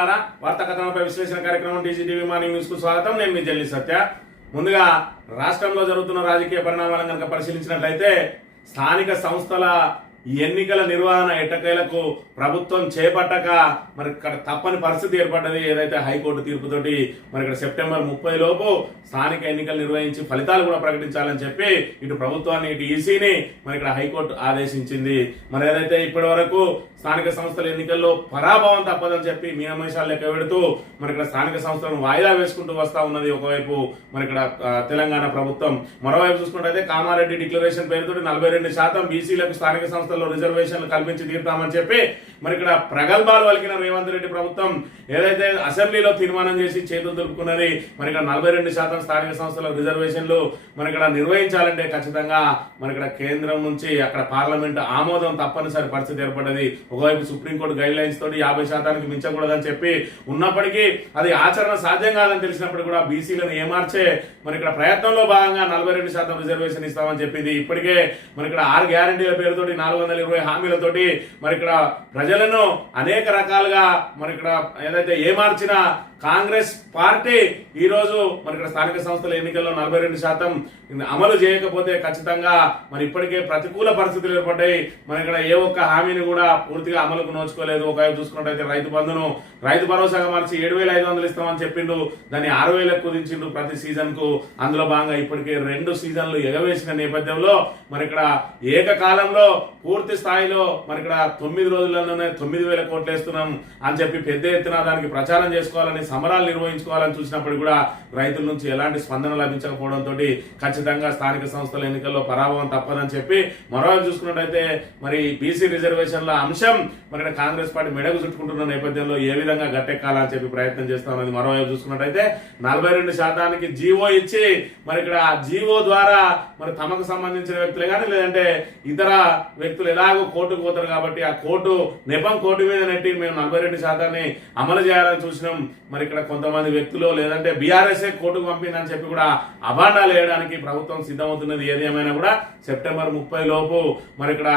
మిత్రులారా, వార్తా కథనంపై విశ్లేషణ కార్యక్రమం టీజీటీవీ మార్నింగ్ న్యూస్ కు స్వాగతం. నేను మీ జల్లి సత్య. ముందుగా రాష్ట్రంలో జరుగుతున్న రాజకీయ పరిణామాలను కనుక పరిశీలించినట్లయితే స్థానిక సంస్థల ఎన్నికల నిర్వహణ ఎట్టకేలకు ప్రభుత్వం చేపట్టక మరి ఇక్కడ తప్పని పరిస్థితి ఏర్పడ్డది. ఏదైతే హైకోర్టు తీర్పుతోటి మరి ఇక్కడ సెప్టెంబర్ 30 లోపు స్థానిక ఎన్నికలు నిర్వహించి ఫలితాలు కూడా ప్రకటించాలని చెప్పి ఇటు ప్రభుత్వాన్ని ఇటు ఈసీని మరి ఇక్కడ హైకోర్టు ఆదేశించింది. మరి ఏదైతే ఇప్పటి వరకు స్థానిక సంస్థల ఎన్నికల్లో పరాభవం తప్పదని చెప్పి నియమేషాలు లెక్క పెడుతూ మరి ఇక్కడ స్థానిక సంస్థలను వాయిదా వేసుకుంటూ వస్తా ఉన్నది ఒకవైపు మరి ఇక్కడ తెలంగాణ ప్రభుత్వం. మరోవైపు చూసుకుంటే కామారెడ్డి డిక్లరేషన్ పేరుతో 42% బీసీలకు స్థానిక సంస్థల్లో రిజర్వేషన్లు కల్పించి తీరుతామని చెప్పి మరి ఇక్కడ ప్రగల్భాలు పలికిన రేవంత్ రెడ్డి ప్రభుత్వం ఏదైతే అసెంబ్లీలో తీర్మానం చేసి చేతులు దులుపుకున్నది మరి ఇక్కడ 42% స్థానిక సంస్థల రిజర్వేషన్లు మరి ఇక్కడ నిర్వహించాలంటే ఖచ్చితంగా మరి ఇక్కడ కేంద్రం నుంచి అక్కడ పార్లమెంట్ ఆమోదం తప్పనిసరి పరిస్థితి ఏర్పడ్డది. ఒకవైపు సుప్రీంకోర్టు గైడ్ లైన్స్ తోటి 50% మించకూడదని చెప్పి ఉన్నప్పటికీ అది ఆచరణ సాధ్యం కాదని తెలిసినప్పుడు కూడా బీసీలను ఏమార్చే మరి ఇక్కడ ప్రయత్నంలో భాగంగా 42% రిజర్వేషన్ ఇస్తామని చెప్పింది. ఇప్పటికే మరి ఇక్కడ 6 గ్యారంటీల పేరుతోటి 420 హామీలతోటి మరి ఇక్కడ ప్రజలను అనేక రకాలుగా మరి ఇక్కడ ఏదైతే ఏమార్చినా కాంగ్రెస్ పార్టీ ఈ రోజు మరి ఇక్కడ స్థానిక సంస్థల ఎన్నికల్లో 42% అమలు చేయకపోతే ఖచ్చితంగా మరి ఇప్పటికే ప్రతికూల పరిస్థితులు ఏర్పడ్డాయి. మరి ఇక్కడ ఏ ఒక్క హామీని కూడా పూర్తిగా అమలుకు నోచుకోలేదు. ఒకవైపు చూసుకున్నట్టయితే రైతు బంధును రైతు భరోసాగా మార్చి 7,500 ఇస్తామని చెప్పిండు, దాన్ని 6,000 కుదించిండు ప్రతి సీజన్ కు. అందులో భాగంగా ఇప్పటికే 2 సీజన్లు ఎగవేసిన నేపథ్యంలో మరి ఇక్కడ ఏకకాలంలో పూర్తి స్థాయిలో మరి ఇక్కడ 9 రోజుల్లోనే 9,000 కోట్లు వేస్తున్నాం అని చెప్పి పెద్ద ఎత్తున దానికి ప్రచారం చేసుకోవాలని సమరాలు నిర్వహించుకోవాలని చూసినప్పుడు కూడా రైతుల నుంచి ఎలాంటి స్పందన లభించకపోవడంతో ఖచ్చితంగా స్థానిక సంస్థల ఎన్నికల్లో పరాభవం తప్పదని చెప్పి మరోవైపు చూసుకున్నట్టయితే మరి బీసీ రిజర్వేషన్ల అంశం మరి కాంగ్రెస్ పార్టీ మెడకు చుట్టుకుంటున్న నేపథ్యంలో ఏ విధంగా గట్టెక్కాలని చెప్పి ప్రయత్నం చేస్తా ఉన్నది. మరోవైపు చూసుకున్నట్టయితే 42% జీవో ఇచ్చి మరి ఇక్కడ ఆ జీవో ద్వారా మరి తమకు సంబంధించిన వ్యక్తులే కానీ లేదంటే ఇతర వ్యక్తులు ఎలాగో కోర్టుకు పోతారు కాబట్టి ఆ కోర్టు నెపం కోర్టు మీద నెట్టి మేము 42% అమలు చేయాలని చూసినాం. మరి ఇక్కడ కొంతమంది వ్యక్తులు లేదంటే బీఆర్ఎస్ఏ కోర్టుకు పంపిందని చెప్పి కూడా అభాండాలు వేయడానికి ప్రభుత్వం సిద్ధమవుతున్నది. ఏది ఏమైనా కూడా సెప్టెంబర్ 30 లోపు మరి ఇక్కడ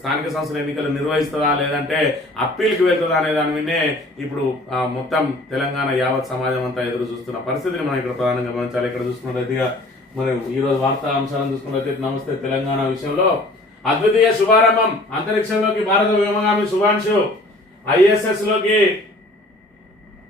స్థానిక సంస్థల ఎన్నికలు నిర్వహిస్తుందా లేదంటే అప్పీల్కి వెళ్తుందా అనే దాని వినే ఇప్పుడు మొత్తం తెలంగాణ యావత్ సమాజం అంతా ఎదురు చూస్తున్న పరిస్థితిని మనం ఇక్కడ ప్రధానంగా గమనించాలి. ఇక్కడ చూసుకున్నట్లయితే మరి ఈ రోజు వార్తా అంశాలను చూసుకున్నట్లయితే నమస్తే తెలంగాణ విషయంలో అద్వితీయ శుభారంభం. అంతరిక్షంలోకి భారత వ్యోమగామి శుభాంశు ఐఎస్ఎస్ లోకి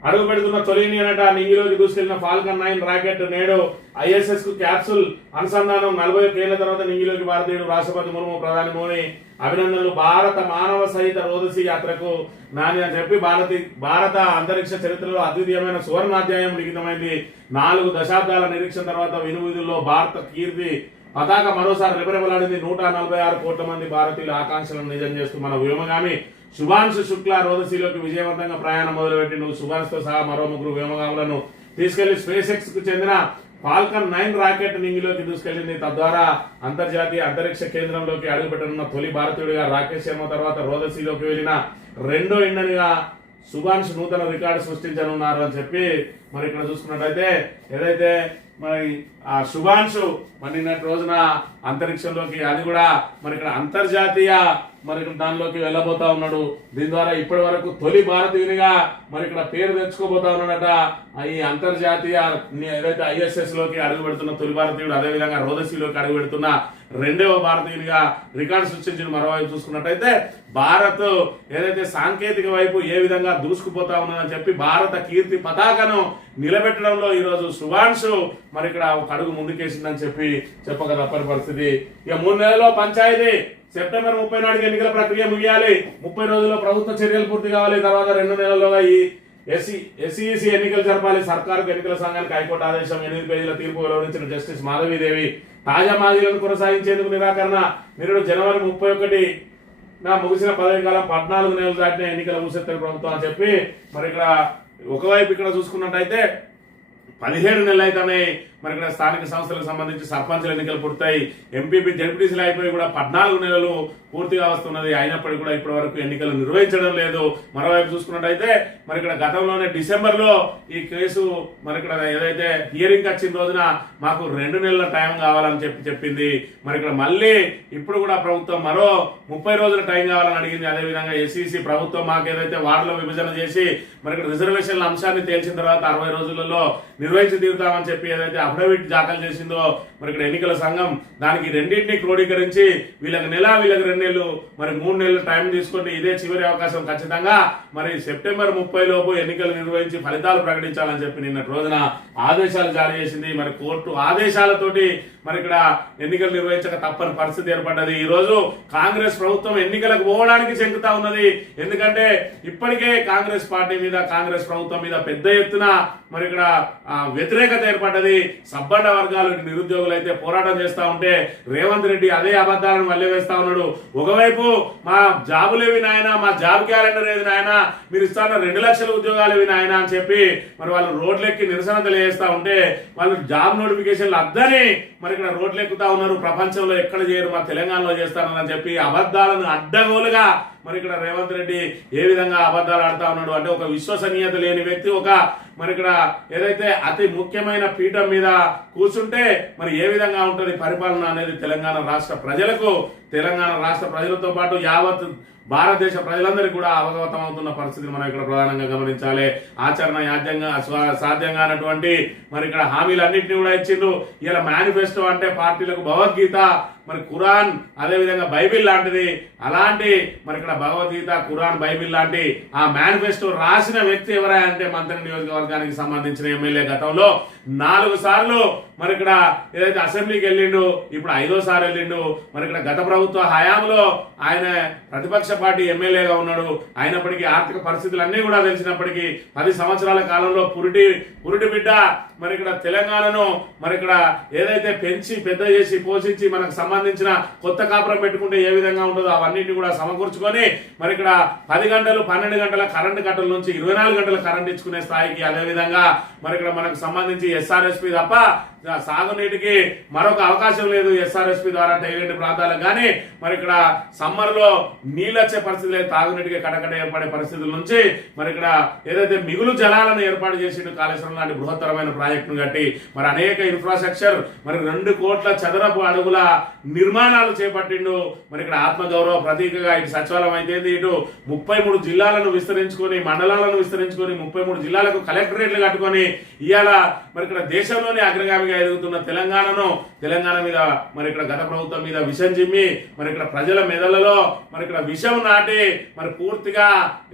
అడుగు పెడుతున్న తొలి ఇండియనట. నింగిలోకి దూసుకెళ్లిన ఫాల్కన్ 9 రాకెట్ నేడు ఐఎస్ఎస్ కు క్యాప్సూల్ అనుసంధానం. 41 ఏళ్ల తర్వాత నింగిలోకి భారతీయుడు రాష్ట్రపతి ముర్ము ప్రధాని మోడీ అభినందనలు. భారత మానవ సహిత రోదసి యాత్రకు నాని అని చెప్పి భారత అంతరిక్ష చరిత్రలో అద్వితీయమైన సువర్ణాధ్యాయం లిఖితమైంది. 4 దశాబ్దాల నిరీక్షణ తర్వాత వినువిధుల్లో భారత కీర్తి పతాక మరోసారి రెపరెపలాడింది. 146 కోట్ల మంది భారతీయుల ఆకాంక్షలను నిజం చేస్తూ మన వ్యోమగామి శుభాంశు శుక్లా రోదసీలోకి విజయవంతంగా ప్రయాణం మొదలుపెట్టి శుభాంశుతో సహా మరో 3 వ్యోమగాములను తీసుకెళ్లి స్పేస్ ఎక్స్ కు చెందిన ఫాల్కన్ 9 రాకెట్ నింగిలోకి దూసుకెళ్లింది. తద్వారా అంతర్జాతీయ అంతరిక్ష కేంద్రంలోకి అడుగుపెట్టనున్న తొలి భారతీయుడిగా రాకేష్ శర్మ తర్వాత రోదసీలోకి వెళ్లిన 2వ ఇండియన్గా శుభాంశు నూతన రికార్డు సృష్టించనున్నారు అని చెప్పి మరి ఇక్కడ చూసుకున్నట్టయితే ఏదైతే మరి ఆ శుభాంశు మరి నిన్నటి రోజున అంతరిక్షంలోకి అది కూడా మరి ఇక్కడ అంతర్జాతీయ మరి దానిలోకి వెళ్ళబోతా ఉన్నాడు. దీని ద్వారా ఇప్పటి వరకు తొలి భారతీయునిగా మరి ఇక్కడ పేరు తెచ్చుకోబోతా ఉన్నాడట. ఈ అంతర్జాతీయ ఏదైతే ఐఎస్ఎస్ లోకి అడుగు పెడుతున్న తొలి భారతీయుడు, అదేవిధంగా రోదసీలోకి అడుగు పెడుతున్న 2వ భారతీయునిగా రికార్డు సృష్టించిన. మరోవైపు చూసుకున్నట్టయితే భారత్ ఏదైతే సాంకేతిక వైపు ఏ విధంగా దూసుకుపోతా ఉన్నదని చెప్పి భారత కీర్తి పతాకను నిలబెట్టడంలో ఈ రోజు శుభాంశు మరి ఇక్కడ ఒక అడుగు ముందుకేసిందని చెప్పి చెప్పక తప్పని పరిస్థితి. ఇక 3 నెలల్లో పంచాయతీ సెప్టెంబర్ 30 నాటికి ఎన్నికల ప్రక్రియ ముగియాలి. 30 రోజుల్లో ప్రభుత్వ చర్యలు పూర్తి కావాలి. తర్వాత 2 నెలల్లోగా ఈ ఎస్ఈసి ఎన్నికలు జరపాలి. సర్కారుకు ఎన్నికల సంఘానికి హైకోర్టు ఆదేశం. 8 పేజీల తీర్పు వెలువరించిన జస్టిస్ మాధవీదేవి. తాజా మాజీలను కొనసాగించేందుకు నిరాకరణ. నిరుడు జనవరి 31 ముగిసిన పదవి కాలం 14 నెలలు దాటిన ఎన్నికల ఊసెత్తని ప్రభుత్వం అని చెప్పి మరి ఇక్కడ ఒకవైపు ఇక్కడ చూసుకున్నట్టయితే 17 నెలలు అయితేనే మరి ఇక్కడ స్థానిక సంస్థలకు సంబంధించి సర్పంచుల ఎన్నికలు పూర్తయి ఎంపీపీ జడ్పీటీసీలు అయిపోయి కూడా 14 నెలలు పూర్తిగా వస్తున్నది. అయినప్పటికీ కూడా ఇప్పటి వరకు ఎన్నికలు నిర్వహించడం లేదు. మరోవైపు చూసుకున్నట్టయితే మరి ఇక్కడ గతంలోనే డిసెంబర్లో ఈ కేసు మరి ఇక్కడ ఏదైతే హియరింగ్ వచ్చిన రోజున మాకు 2 నెలల టైం కావాలని చెప్పింది. మరి ఇక్కడ మళ్ళీ ఇప్పుడు కూడా ప్రభుత్వం మరో 30 రోజుల టైం కావాలని అడిగింది. అదేవిధంగా ఎస్ఈసి ప్రభుత్వం మాకు ఏదైతే వార్డుల విభజన చేసి మరి ఇక్కడ రిజర్వేషన్ల అంశాన్ని తేల్చిన తర్వాత 60 రోజులలో నిర్వహించి తీరుతామని చెప్పి ఏదైతే అఫిడవిట్ దాఖలు చేసిందో మరి ఇక్కడ ఎన్నికల సంఘం దానికి రెండింటిని క్రోడీకరించి వీళ్ళకి నెల వీళ్ళకి 2 నెలలు మరి 3 నెలలు టైం తీసుకుంటే ఇదే చివరి అవకాశం. ఖచ్చితంగా మరి సెప్టెంబర్ 30 లోపు ఎన్నికలు నిర్వహించి ఫలితాలు ప్రకటించాలని చెప్పి నిన్నటి రోజున ఆదేశాలు జారీ చేసింది. మరి కోర్టు ఆదేశాలతోటి మరి ఇక్కడ ఎన్నికలు నిర్వహించక తప్పని పరిస్థితి ఏర్పడ్డది. ఈ రోజు కాంగ్రెస్ ప్రభుత్వం ఎన్నికలకు పోవడానికి చెంకుతా ఉన్నది. ఎందుకంటే ఇప్పటికే కాంగ్రెస్ పార్టీ మీద కాంగ్రెస్ ప్రభుత్వం మీద పెద్ద ఎత్తున మరి ఇక్కడ వ్యతిరేకత ఏర్పడ్డది. సబ్బండ వర్గాలు నిరుద్యోగులు అయితే పోరాటం చేస్తా ఉంటే రేవంత్ రెడ్డి అదే అబద్ధాలను మళ్ళీ వేస్తా ఉన్నాడు. ఒకవైపు మా జాబులేవి నాయన, మా జాబ్ క్యాలెండర్ ఏది నాయన, మీరు ఇస్తాన 2 లక్షల ఉద్యోగాలు ఏవి నాయన అని చెప్పి మరి వాళ్ళు రోడ్లెక్కి నిరసన తెలియజేస్తా ఉంటే వాళ్ళు జాబ్ నోటిఫికేషన్లు అద్దని మరి ఇక్కడ రోడ్లు ఎక్కుతా ఉన్నారు. ప్రపంచంలో ఎక్కడ చేయరు, మా తెలంగాణలో చేస్తానని చెప్పి అబద్ధాలను అడ్డగోలుగా మరి ఇక్కడ రేవంత్ రెడ్డి ఏ విధంగా అబద్ధాలు ఆడుతా ఉన్నాడు అంటే ఒక విశ్వసనీయత లేని వ్యక్తి ఒక మరి ఇక్కడ ఏదైతే అతి ముఖ్యమైన పీఠం మీద కూర్చుంటే మరి ఏ విధంగా ఉంటుంది పరిపాలన అనేది తెలంగాణ రాష్ట్ర ప్రజలకు, తెలంగాణ రాష్ట్ర ప్రజలతో పాటు యావత్ భారతదేశ ప్రజలందరికీ కూడా అవగతం అవుతున్న పరిస్థితిని మనం ఇక్కడ ప్రధానంగా గమనించాలి. ఆచరణ సాధ్యంగా అన్నటువంటి మరి ఇక్కడ హామీలన్నింటినీ కూడా ఇచ్చిండ్రు. ఇలా మేనిఫెస్టో అంటే పార్టీలకు భగవద్గీత మరి ఖురాన్ అదేవిధంగా బైబిల్ లాంటిది. అలాంటి మరి ఇక్కడ భగవద్గీత ఖురాన్ బైబిల్ లాంటి ఆ మేనిఫెస్టో రాసిన వ్యక్తి ఎవరా అంటే మంత్రి నియోజకవర్గానికి సంబంధించిన ఎమ్మెల్యే గతంలో 4 సార్లు మరి ఇక్కడ ఏదైతే అసెంబ్లీకి వెళ్ళిండు, ఇప్పుడు 5వ సారి వెళ్ళిండు. మరి ఇక్కడ గత ప్రభుత్వ హయాంలో ఆయన ప్రతిపక్ష పార్టీ ఎమ్మెల్యేగా ఉన్నాడు. అయినప్పటికీ ఆర్థిక పరిస్థితులు అన్ని కూడా తెలిసినప్పటికీ 10 సంవత్సరాల కాలంలో పురిటి బిడ్డ మరి ఇక్కడ తెలంగాణను మరి ఇక్కడ ఏదైతే పెంచి పెద్ద చేసి పోషించి మనకు సంబంధించిన కొత్త కాపురం పెట్టుకుంటే ఏ విధంగా ఉంటుందో అవన్నింటినీ కూడా సమకూర్చుకొని మరి ఇక్కడ 10 గంటలు 12 గంటల కరెంటు కట్టల నుంచి 24 గంటల కరెంట్ ఇచ్చుకునే స్థాయికి, అదేవిధంగా మరి ఇక్కడ మనకు సంబంధించి ఎస్ఆర్ఎస్పి తప్ప సాగునీటికి మరొక అవకాశం లేదు. ఎస్ఆర్ఎస్పి ద్వారా టైలెంట్ ప్రాంతాలకు కానీ మరి ఇక్కడ సమ్మర్ లో నీళ్ళు వచ్చే పరిస్థితి లేదు, తాగునీటికి కటకట ఏర్పడే పరిస్థితుల నుంచి మరి ఇక్కడ ఏదైతే మిగులు జలాలను ఏర్పాటు చేసిండు కాళేశ్వరం లాంటి బృహత్తరమైన ప్రాజెక్టును కట్టి మరి అనేక ఇన్ఫ్రాస్ట్రక్చర్ మరి 2 కోట్ల చదరపు అడుగుల నిర్మాణాలు చేపట్టిండు. మరి ఇక్కడ ఆత్మగౌరవ ప్రతీకగా ఇటు సచివాలయం అయితే ఇటు 33 జిల్లాలను విస్తరించుకొని మండలాలను విస్తరించుకొని 33 జిల్లాలకు కలెక్టరేట్లు కట్టుకొని ఇవాళ మరి ఇక్కడ దేశంలోనే అగ్రగామిగా ఎదుగుతున్న తెలంగాణ మీద మరి ఇక్కడ గత ప్రభుత్వం మీద విషం చిమ్మి మరి ఇక్కడ ప్రజల మెదళ్లలో మరి ఇక్కడ విషం నాటి మరి పూర్తిగా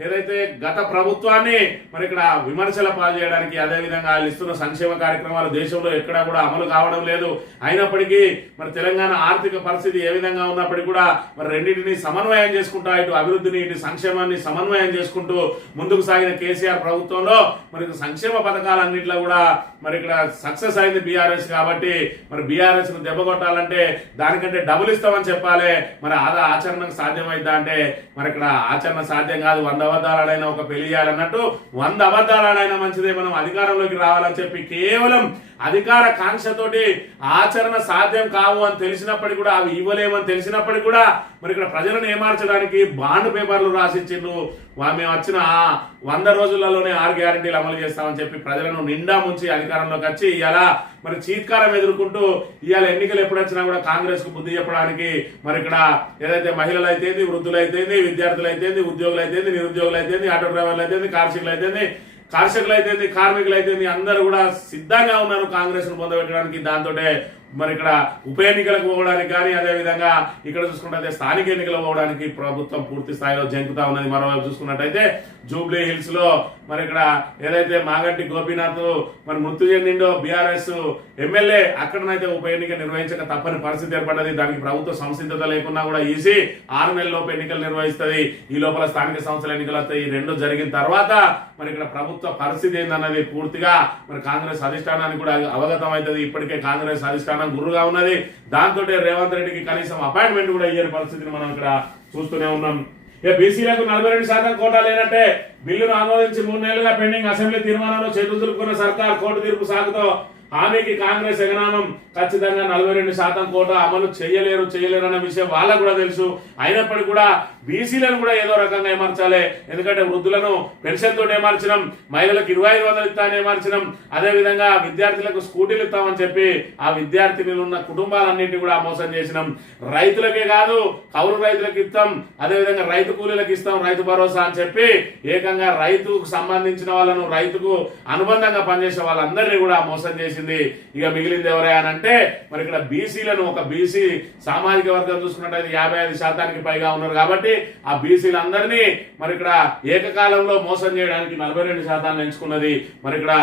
ఏదైతే గత ప్రభుత్వాన్ని మరి ఇక్కడ విమర్శల పాలు చేయడానికి, అదేవిధంగా వాళ్ళు ఇస్తున్న సంక్షేమ కార్యక్రమాలు దేశంలో ఎక్కడా కూడా అమలు కావడం లేదు. అయినప్పటికీ మరి తెలంగాణ ఆర్థిక పరిస్థితి ఏ విధంగా ఉన్నప్పటికీ కూడా మరి రెండింటిని సమన్వయం చేసుకుంటా ఇటు అభివృద్ధిని ఇటు సంక్షేమాన్ని సమన్వయం చేసుకుంటూ ముందుకు సాగిన కేసీఆర్ ప్రభుత్వంలో మరి సంక్షేమ పథకాలన్నింటిలో కూడా మరి ఇక్కడ సక్సెస్ అయింది బీఆర్ఎస్. కాబట్టి మరి బీఆర్ఎస్ ను దెబ్బ కొట్టాలంటే దానికంటే డబుల్ ఇస్తామని చెప్పాలి. మరి ఆచరణకు సాధ్యమైందా అంటే మరి ఇక్కడ ఆచరణ సాధ్యం కాదు. 100 అబద్ధాలైనా ఒక పెళ్లి చేయాలన్నట్టు 100 అబద్ధాలైనా మంచిదే, మనం అధికారంలోకి రావాలని చెప్పి కేవలం అధికార కాంక్షతోటి ఆచరణ సాధ్యం కావు అని తెలిసినప్పటికీ కూడా అవి ఇవ్వలేమని తెలిసినప్పటికీ కూడా మరి ఇక్కడ ప్రజలను ఏమార్చడానికి బాండ్ పేపర్లు రాసిచ్చిండ్రు. మేము వచ్చిన 100 రోజులలోనే 6 గ్యారంటీలు అమలు చేస్తామని చెప్పి ప్రజలను నిండా ముంచి అధికారంలోకి వచ్చి ఇలా మరి చీత్కారం ఎదుర్కొంటూ ఇవాళ ఎన్నికలు ఎప్పుడొచ్చినా కూడా కాంగ్రెస్ కు బుద్ధి చెప్పడానికి మరి ఇక్కడ ఏదైతే మహిళలు అయితేంది, వృద్ధులు అయితేంది, విద్యార్థులు అయితేంది, ఉద్యోగులు అయితేంది, నిరుద్యోగులు అయితేంది, ఆటో డ్రైవర్లు అయితేంది, కార్మికులు అయితేంది కార్మికులు అయితేంది అందరూ కూడా సిద్ధంగా ఉన్నారు కాంగ్రెస్ ను పొందబెట్టడానికి. దాంతో మరి ఇక్కడ ఉప ఎన్నికలకు పోవడానికి కానీ అదేవిధంగా ఇక్కడ చూసుకున్నట్లయితే స్థానిక ఎన్నికలు పోవడానికి ప్రభుత్వం పూర్తి స్థాయిలో జంకుతా ఉన్నది. మరోవైపు చూసుకున్నట్టయితే జూబ్లీ హిల్స్ లో మరి ఇక్కడ ఏదైతే మాగంటి గోపీనాథ్ మరి మృతి చెందిండో బీఆర్ఎస్ ఎమ్మెల్యే అక్కడనైతే ఉప ఎన్నిక నిర్వహించక తప్పని పరిస్థితి ఏర్పడ్డది. దానికి ప్రభుత్వ సంసిద్ధత లేకున్నా కూడా ఈసీ 6 నెలల లోపు ఎన్నికలు నిర్వహిస్తుంది. ఈ లోపల స్థానిక సంస్థల ఎన్నికలు వస్తాయి. ఈ 2 జరిగిన తర్వాత మరి ఇక్కడ ప్రభుత్వ పరిస్థితి ఏందన్నది పూర్తిగా మరి కాంగ్రెస్ అధిష్టానానికి కూడా అవగతం అవుతుంది. ఇప్పటికే కాంగ్రెస్ అధిష్టానం గుర్రుగా ఉన్నది. దాంతో రేవంత్ రెడ్డికి కనీసం అపాయింట్మెంట్ కూడా ఇయ్యని పరిస్థితిని మనం ఇక్కడ చూస్తూనే ఉన్నాం. ఇక బీసీలకు 42% కోటా లేనట్టే బిల్లును ఆమోదించి 3 నెలలుగా పెండింగ్ అసెంబ్లీ తీర్మానంలో చేతులు దులుపుకున్న సర్కార్ కోర్టు తీర్పు సాగుతో హామీకి కాంగ్రెస్ ఎగనామం ఖచ్చితంగా 42% కోటా అమలు చేయలేరు అన్న విషయం వాళ్ళకు కూడా తెలుసు. అయినప్పటికీ కూడా బీసీలను కూడా ఏదో రకంగా ఏమార్చాలి. ఎందుకంటే వృద్ధులను పెన్షన్ తోటి ఏమార్చినాం, మహిళలకు 2500 ఇస్తామని ఏమార్చినాం, అదే విధంగా విద్యార్థులకు స్కూటీలు ఇస్తామని చెప్పి ఆ విద్యార్థినులు ఉన్న కుటుంబాలన్నింటినీ కూడా మోసం చేసినాం. రైతులకే కాదు కౌలు రైతులకు ఇస్తాం, అదే విధంగా రైతు కూలీలకు ఇస్తాం, రైతు భరోసా అని చెప్పి ఏకంగా రైతుకు సంబంధించిన వాళ్ళను, రైతుకు అనుబంధంగా పనిచేసే వాళ్ళందరినీ కూడా మోసం చేసింది. ఇక మిగిలింది ఎవరైనా మరి ఇక్కడ బీసీలను, ఒక బీసీ సామాజిక వర్గం చూసుకున్నట్టయితే 55% పైగా ఉన్నారు కాబట్టి ఆ బీసీలందరినీ మరి ఇక్కడ ఏకకాలంలో మోసం చేయడానికి 42% ఎంచుకున్నది. మరి ఇక్కడ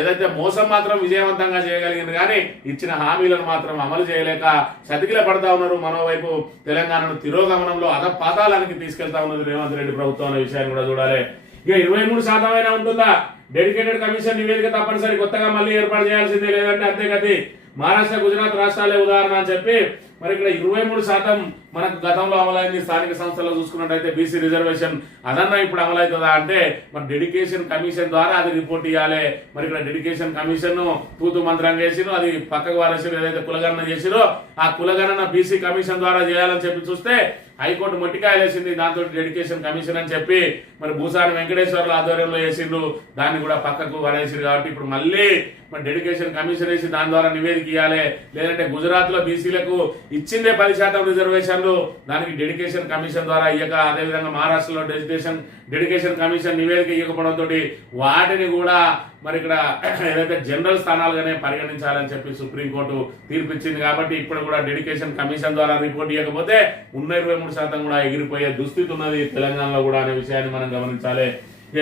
ఏదైతే మోసం మాత్రం విజయవంతంగా చేయగలిగింది కానీ ఇచ్చిన హామీలను మాత్రం అమలు చేయలేక చతికిల పడతా ఉన్నారు. మరోవైపు తెలంగాణను తిరోగమనంలో అధపాతాళానికి తీసుకెళ్తా ఉన్నది రేవంత్ రెడ్డి ప్రభుత్వం అనే విషయాన్ని కూడా చూడాలి. ఇక 23% అయినా ఉంటుందా? డెడికేటెడ్ కమిషన్ నివేదిక తప్పనిసరి కొత్తగా మళ్ళీ ఏర్పాటు చేయాల్సిందే, లేదంటే అంతేగతి. మహారాష్ట్ర, గుజరాత్ రాష్ట్రాలే ఉదాహరణ అని చెప్పి మరి ఇక్కడ 23% మనకు గతంలో అమలైంది. స్థానిక సంస్థల్లో చూసుకున్నట్టయితే బీసీ రిజర్వేషన్ అదన్నా ఇప్పుడు అమలవుతుందా అంటే మరి డెడికేషన్ కమిషన్ ద్వారా అది రిపోర్ట్ ఇవ్వాలి. మరి ఇక్కడ డెడికేషన్ కమిషన్ తూతు మంత్రంగా చేసిరో, అది పక్కకు వారేసారు. ఏదైతే కులగణన చేసిరో ఆ కులగణన బీసీ కమిషన్ ద్వారా చేయాలని చెప్పి చూస్తే హైకోర్టు మొట్టికాయలేసింది. దాంతో డెడికేషన్ కమిషన్ అని చెప్పి మరి భూసాని వెంకటేశ్వర్ల ఆధ్వర్యంలో వేసిండ్రు, దాన్ని కూడా పక్కకు పడేసారు. కాబట్టి ఇప్పుడు మళ్ళీ మరి డెడికేషన్ కమిషన్ వేసి దాని ద్వారా నివేదిక ఇవ్వాలి. లేదంటే గుజరాత్ లో బీసీలకు ఇచ్చిందే 10% రిజర్వేషన్లు, దానికి డెడికేషన్ కమిషన్ ద్వారా ఇయ్యక, అదేవిధంగా మహారాష్ట్రలో డెడికేషన్ కమిషన్ నివేదిక ఇవ్వకపోవడంతో వాటిని కూడా మరి ఇక్కడ ఏదైతే జనరల్ స్థానాలుగానే పరిగణించాలని చెప్పి సుప్రీంకోర్టు తీర్పిచ్చింది. కాబట్టి ఇప్పుడు కూడా డెడికేషన్ కమిషన్ ద్వారా రిపోర్ట్ ఇవ్వకపోతే 23% కూడా ఎగిరిపోయే దుస్థితి ఉన్నది తెలంగాణలో కూడా అనే విషయాన్ని మనం గమనించాలి.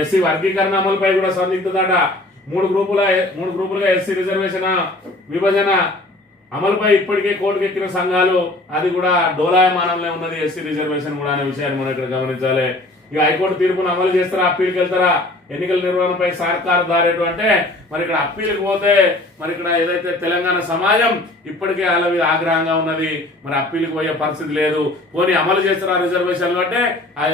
ఎస్సీ వర్గీకరణ అమలుపై కూడా సందిగ్ధత. 3 గ్రూపులుగా ఎస్సీ రిజర్వేషన్ విభజన అమలుపై ఇప్పటికే కోర్టుకెక్కిన సంఘాలు, అది కూడా డోలాయమానంలో ఉన్నది ఎస్సీ రిజర్వేషన్ కూడా అనే విషయాన్ని మనం ఇక్కడ గమనించాలి. ఇక హైకోర్టు తీర్పును అమలు చేస్తారా, అప్పీల్కి వెళ్తారా? ఎన్నికల నిర్వహణపై సర్కారు దారేటు అంటే మరి ఇక్కడ అప్పీలకు పోతే మరి ఇక్కడ ఏదైతే తెలంగాణ సమాజం ఇప్పటికే అలవి ఆగ్రహంగా ఉన్నది. మరి అప్పీలకు పోయే పరిస్థితి లేదు. పోనీ అమలు చేస్తారా రిజర్వేషన్లు అంటే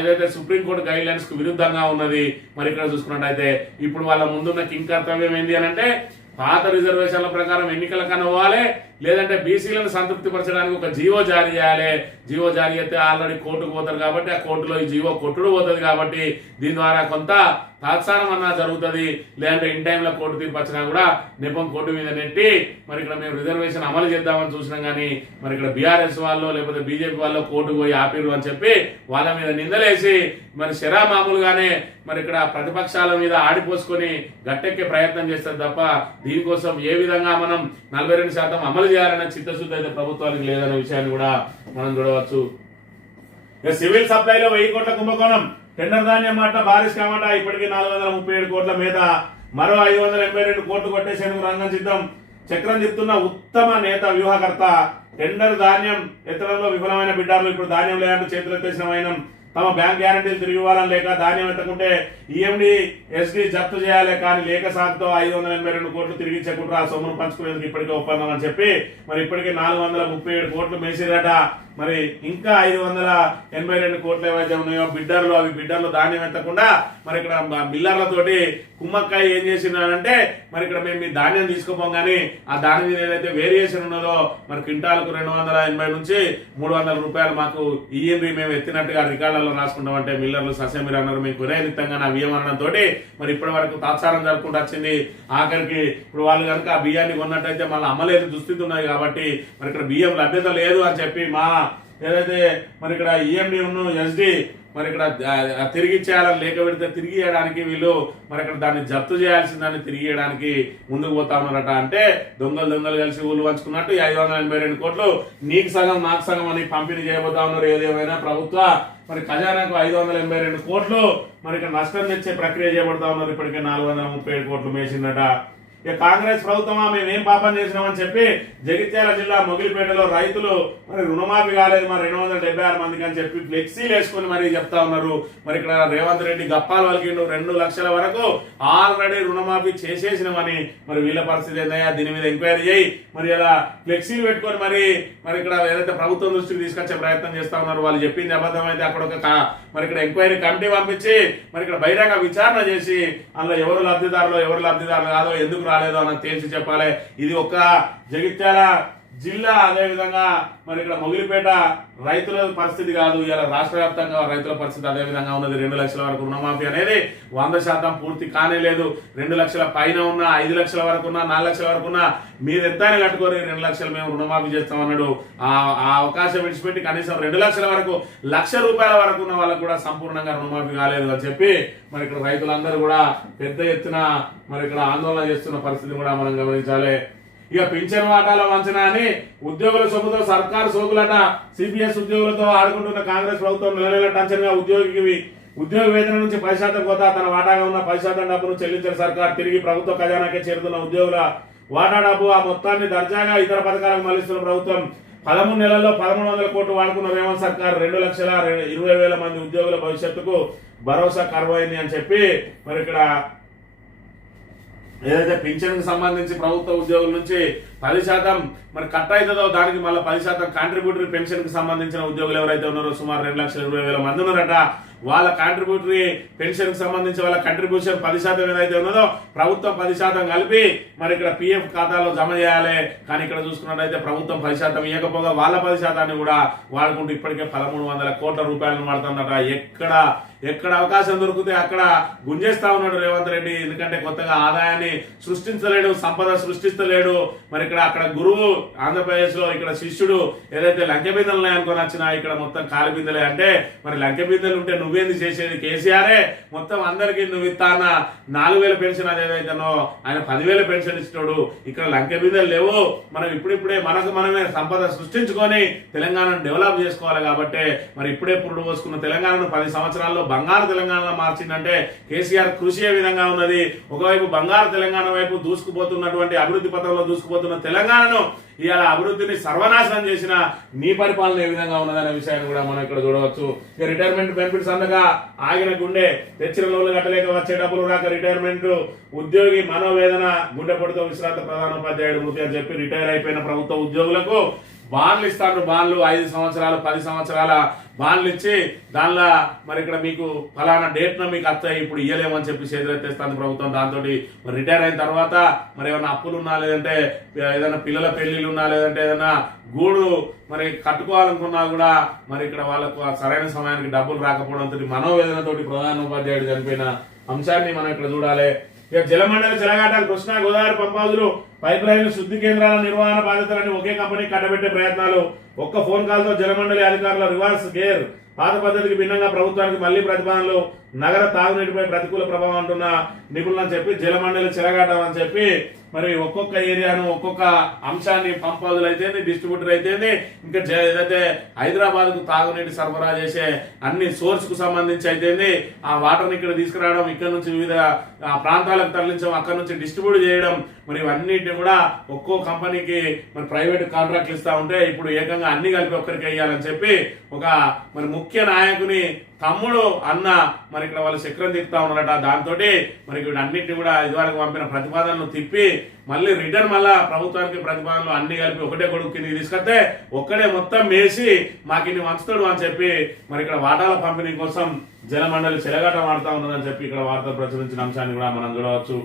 ఏదైతే సుప్రీంకోర్టు గైడ్ లైన్స్ కు విరుద్ధంగా ఉన్నది. మరి ఇక్కడ చూసుకున్నట్టయితే ఇప్పుడు వాళ్ళ ముందున్న కింగ్ కర్తవ్యం ఏంటి అని అంటే పాత రిజర్వేషన్ల ప్రకారం ఎన్నికల కన్నా పోవాలి, లేదంటే బీసీలను సంతృప్తి పరచడానికి ఒక జీవో జారీ చేయాలి. జీవో జారీ అయితే ఆల్రెడీ కోర్టుకు పోతారు కాబట్టి ఆ కోర్టులో ఈ జీవో కొట్టుడు పోతుంది. కాబట్టి దీని ద్వారా కొంత తాత్సారం అన్నా జరుగుతుంది. లేదంటే ఇన్ టైంలో కోర్టు తీర్పు వచ్చినా కూడా నెపం కోర్టు మీద నెట్టి మరి ఇక్కడ మేము రిజర్వేషన్ అమలు చేద్దామని చూసినాం కానీ మరి ఇక్కడ బీఆర్ఎస్ వాళ్ళు లేకపోతే బీజేపీ వాళ్ళు కోర్టుకు పోయి ఆపిరు అని చెప్పి వాళ్ళ మీద నిందలేసి మరి శరా మామూలుగానే మరి ఇక్కడ ప్రతిపక్షాల మీద ఆడిపోసుకొని గట్టెక్కే ప్రయత్నం చేస్తారు తప్ప దీనికోసం ఏ విధంగా మనం 42% అమలు చేయాలనే చిత్తశుద్ధి అయితే ప్రభుత్వానికి లేదనే విషయాన్ని కూడా మనం చూడవచ్చు. సివిల్ సప్లైలో 1000 కోట్ల కుంభకోణం. టెండర్ ధాన్యం మాట బారిస్ కామాట ఇప్పటికీ 437 కోట్ల మీద మరో 582 కోట్లు కొట్టేసేందుకు రంగం సిద్ధం. చక్రం చెప్తున్న ఉత్తమ నేత వ్యూహకర్త. టెండర్ ధాన్యం ఎత్తడంలో విఫలమైన బిడ్డార్లు ఇప్పుడు ధాన్యం లేదంటూ చేతులెత్తేసిన వైనం. తమ బ్యాంక్ గ్యారంటీలు తిరిగి ఇవ్వాలని లేక ధాన్యం ఎత్తకుంటే ఈఎండి ఎస్డి జప్తు చేయాలి, కానీ లేక సాగుతో 582 కోట్లు తిరిగి ఇచ్చకుండా ఆ సొమ్మును పంచుకునేందుకు ఇప్పటికే ఒప్పందం అని చెప్పి మరి ఇప్పటికే 437 కోట్లు మేసిరట. మరి ఇంకా 582 కోట్లు ఏవైతే ఉన్నాయో బిడ్డర్లు, అవి బిడ్డర్లు ధాన్యం ఎత్తకుండా మరి ఇక్కడ మిల్లర్లతోటి కుమ్మక్కాయ ఏం చేసినారంటే మరి ఇక్కడ మేము మీ ధాన్యం తీసుకోపోం కానీ ఆ ధాన్యం మీద ఏదైతే వేరియేషన్ ఉన్నదో మరి క్వింటాల్కు 280 నుంచి 300 రూపాయలు మాకు ఈఎంబి మేము ఎత్తినట్టుగా రికార్డులలో రాసుకుంటామంటే మిల్లర్లు ససేమిరి అన్నారు. మీకు వినయంగా నా బియ్యం అనడంతో మరి ఇప్పటి వరకు తాత్సారం జరుపుకుంటూ వచ్చింది. ఆఖరికి ఇప్పుడు వాళ్ళు కనుక ఆ బియ్యాన్ని కొన్నట్టయితే మళ్ళీ అమ్మలేని దుస్థితి ఉన్నది. కాబట్టి మరి ఇక్కడ బియ్యం లభ్యత లేదు అని చెప్పి మా ఏదైతే మరి ఇక్కడ ఈఎండి ఎస్డి మరి ఇక్కడ తిరిగి ఇచ్చేయాలని లేక పెడితే తిరిగి ఇవ్వడానికి వీళ్ళు మరి ఇక్కడ దాన్ని జప్తు చేయాల్సిందాన్ని తిరిగి ఇవ్వడానికి ముందుకు పోతా ఉన్నారట. అంటే దొంగలు కలిసి ఊళ్ళు పంచుకున్నట్టు 582 కోట్లు నీకు సగం నాకు సగం అని పంపిణీ చేయబోతా ఉన్నారు. ఏదేమైనా ప్రభుత్వ మరి ఖజానాకు 582 కోట్లు మరి ఇక్కడ నష్టం తెచ్చే ప్రక్రియ చేపడతా ఉన్నారు. ఇప్పటికే 437 కోట్లు మేసిందట. ఇక కాంగ్రెస్ ప్రభుత్వమా మేమేం పాపం చేసినామని చెప్పి జగిత్యాల జిల్లా మొగిలిపేటలో రైతులు మరి రుణమాఫీ కాలేదు మరి 276 మందికి అని చెప్పి ఫ్లెక్సీలు వేసుకుని మరి చెప్తా ఉన్నారు. మరి ఇక్కడ రేవంత్ రెడ్డి గప్పాలు వలికిండు 2 లక్షల వరకు ఆల్రెడీ రుణమాఫీ చేసేసినామని. మరి వీళ్ళ పరిస్థితి ఏందయ్యా, దీని మీద ఎంక్వైరీ చేయి. మరి ఇలా ఫ్లెక్సీలు పెట్టుకొని మరి ఇక్కడ ఏదైతే ప్రభుత్వం దృష్టికి తీసుకొచ్చే ప్రయత్నం చేస్తా ఉన్నారు. వాళ్ళు చెప్పింది అబద్ధం అయితే అక్కడ మరి ఇక్కడ ఎంక్వైరీ కమిటీ పంపించి మరి ఇక్కడ బహిరంగ విచారణ చేసి అందులో ఎవరు లబ్ధిదారులు కాదో ఎందుకు రాలేదో అని తేల్చి చెప్పాలి. ఇది ఒక జగిత్యాల జిల్లా, అదే విధంగా మరి ఇక్కడ మొగిలిపేట రైతుల పరిస్థితి కాదు, ఇలా రాష్ట్ర వ్యాప్తంగా రైతుల పరిస్థితి అదే విధంగా ఉన్నది. 2 లక్షల వరకు రుణమాఫీ అనేది 100% పూర్తి కానే లేదు. 2 లక్షల పైన ఉన్నా, 5 లక్షల వరకు ఉన్నా, 4 లక్షల వరకు ఉన్నా మీరు ఎంతైనా కట్టుకోరు, 2 లక్షలు మేము రుణమాఫీ చేస్తామన్నాడు. ఆ అవకాశం విడిచిపెట్టి కనీసం 2 లక్షల వరకు, ₹1,00,000 వరకు ఉన్న వాళ్ళకు కూడా సంపూర్ణంగా రుణమాఫీ కాలేదు అని చెప్పి మరి ఇక్కడ రైతులందరూ కూడా పెద్ద ఎత్తున మరి ఇక్కడ ఆందోళన చేస్తున్న పరిస్థితి కూడా మనం గమనించాలి. ఇక పింఛన్ వాటాల వంచన అని ఉద్యోగుల సొమ్ముతో సర్కారు సోకులట. సిపిఎస్ ఉద్యోగులతో ఆడుకుంటున్న కాంగ్రెస్ ప్రభుత్వం నెల టంచన్గా ఉద్యోగ వేతన నుంచి 10% కోత, తన వాటాగా ఉన్న 10% డబ్బును చెల్లించిన సర్కార్ తిరిగి ప్రభుత్వ ఖజానాకే చేరుతున్న ఉద్యోగుల వాటా డబ్బు ఆ మొత్తాన్ని దర్జాగా ఇతర పథకాలకు మళ్లిస్తున్న ప్రభుత్వం. 13 నెలల్లో 1,300 కోట్లు వాడుకున్న రేవంత్ సర్కార్ 2,20,000 మంది ఉద్యోగుల భవిష్యత్తుకు భరోసా కరువైంది అని చెప్పి మరి ఇక్కడ ఏదైతే పింఛన్ కి సంబంధించి ప్రభుత్వ ఉద్యోగుల నుంచి 10% మరి కట్ అవుతుందో దానికి మళ్ళీ 10% కాంట్రిబ్యూటరీ పెన్షన్ కి సంబంధించిన ఉద్యోగులు ఎవరైతే ఉన్నారో సుమారు 2,20,000 మంది ఉన్నారట. వాళ్ళ కాంట్రిబ్యూటరీ పెన్షన్ కి సంబంధించి వాళ్ళ కంట్రిబ్యూషన్ 10% ఏదైతే ఉన్నదో ప్రభుత్వం 10% కలిపి మరి ఇక్కడ పిఎఫ్ ఖాతాలో జమ చేయాలి. కానీ ఇక్కడ చూసుకున్నట్టయితే ప్రభుత్వం 10% ఇవ్వకపోగా వాళ్ళ 10% కూడా వాడుకుంటూ ఇప్పటికే 1,300 కోట్ల రూపాయలను వాడుతుందట. ఎక్కడ అవకాశం దొరికితే అక్కడ గుంజేస్తా ఉన్నాడు రేవంత్ రెడ్డి. ఎందుకంటే కొత్తగా ఆదాయాన్ని సృష్టించలేడు, సంపద సృష్టిస్తలేడు. మరి అక్కడ గురువు ఆంధ్రప్రదేశ్ లో, ఇక్కడ శిష్యుడు ఏదైతే లంకె బిందెలు అనుకొని వచ్చినా ఇక్కడ మొత్తం కాలి బిందెలే. అంటే మరి లంకె బిందెలు ఉంటే నువ్వేంది చేసేది, కేసీఆరే మొత్తం అందరికి నువ్వు ఇస్తాన 4,000 పెన్షన్ అదేదైతేనో ఆయన 10,000 పెన్షన్ ఇచ్చినాడు. ఇక్కడ లంకె బిందెలు లేవు. మనం ఇప్పుడిప్పుడే మనమే సంపద సృష్టించుకొని తెలంగాణను డెవలప్ చేసుకోవాలి. కాబట్టి మరి ఇప్పుడే పురుడు పోసుకున్న తెలంగాణను 10 సంవత్సరాల్లో బంగారు తెలంగాణలో మార్చిందంటే కేసీఆర్ కృషి ఏ విధంగా ఉన్నది. ఒకవైపు బంగారు తెలంగాణ వైపు దూసుకుపోతున్నటువంటి అభివృద్ధి పథంలో దూసుకుపోతున్న తెలంగాణను ఇవాళ అభివృద్ధిని సర్వనాశనం చేసిన నీ పరిపాలన ఏ విధంగా ఉన్నదనే విషయాన్ని కూడా మనం ఇక్కడ చూడవచ్చు. ఇక రిటైర్మెంట్ బెనిఫిట్స్ అందగా ఆగిన గుండె, తెచ్చిన లోన్లు కట్టలేక వచ్చే డబ్బులు రాక రిటైర్మెంట్ ఉద్యోగి మనోవేదన, గుండెపొడితో విశ్రాంత ప్రధానోపాధ్యాయుడు మృతి అని చెప్పి రిటైర్ అయిపోయిన ప్రభుత్వ ఉద్యోగులకు బాండ్లు ఇస్తాను. బాండ్లు 5 సంవత్సరాలు 10 సంవత్సరాల బాండ్లు ఇచ్చి దానిలో మరి ఇక్కడ మీకు ఫలానా డేట్ ను మీకు వస్తాయి, ఇప్పుడు ఇయ్యలేమని చెప్పి చేతులెత్తేస్తుంది ప్రభుత్వం. దాంతో మరి రిటైర్ అయిన తర్వాత మరి ఏమైనా అప్పులు ఉన్నా, లేదంటే ఏదైనా పిల్లల పెళ్లిళ్ళు ఉన్నా, లేదంటే ఏదైనా గూడు మరి కట్టుకోవాలనుకున్నా కూడా మరి ఇక్కడ వాళ్ళకు సరైన సమయానికి డబ్బులు రాకపోవడంతో మనోవేదనతోటి ప్రధానోపాధ్యాయుడు చనిపోయిన అంశాన్ని మనం ఇక్కడ చూడాలి. ఇక జలమండలి జలఘాటాలు, కృష్ణా గోదావరి పంపాదులు, పైప్ లైన్లు, శుద్ధి కేంద్రాల నిర్వహణ బాధ్యతలని ఒకే కంపెనీ కట్టబెట్టే ప్రయత్నాలు. ఒక్క ఫోన్ కాల్ తో జలమండలి అధికారుల రివర్స్ గేర్. పాత పద్ధతికి భిన్నంగా ప్రభుత్వానికి మళ్లీ ప్రతిపాదనలు. నగర తాగునీటిపై ప్రతికూల ప్రభావం అంటున్న నిపుణులు అని చెప్పి జలమండలి చెలగాటం అని చెప్పి మరి ఒక్కొక్క ఏరియాను ఒక్కొక్క అంశాన్ని పంపాదులు అయితేంది, డిస్ట్రిబ్యూటర్ అయితేంది, ఇంకా ఏదైతే హైదరాబాద్ కు తాగునీటి సరఫరా చేసే అన్ని సోర్స్ కు సంబంధించి అయితేంది ఆ వాటర్ ని ఇక్కడ తీసుకురావడం, ఇక్కడ నుంచి వివిధ ప్రాంతాలకు తరలించడం, అక్కడ నుంచి డిస్ట్రిబ్యూట్ చేయడం, మరి ఇవన్నిటిని కూడా ఒక్కో కంపెనీకి మరి ప్రైవేట్ కాంట్రాక్ట్లు ఇస్తా ఉంటే ఇప్పుడు ఏకంగా అన్ని కలిపి ఒక్కరికి వేయాలని చెప్పి ఒక మరి ముఖ్య నాయకుని తమ్ముడు అన్న మరి ఇక్కడ వాళ్ళు చక్రం తిప్పుతా ఉన్నారట. దాంతో మరి వీటన్నిటిని కూడా ఇదివరకు పంపిన ప్రతిపాదనలు తిప్పి మళ్ళీ రిటర్న్ మళ్ళా ప్రభుత్వానికి ప్రతిపాదనలు అన్ని కలిపి ఒకటే కొడుకు కిందికి తీసుకొస్తే ఒక్కడే మొత్తం వేసి మాకు ఇన్ని వంచుతాడు అని చెప్పి మరి ఇక్కడ వాటాల పంపిణీ కోసం జలమండలి చెలగాటం ఆడుతా ఉన్నదని చెప్పి ఇక్కడ వార్తలు ప్రచురించిన అంశాన్ని కూడా మనం చూడవచ్చు.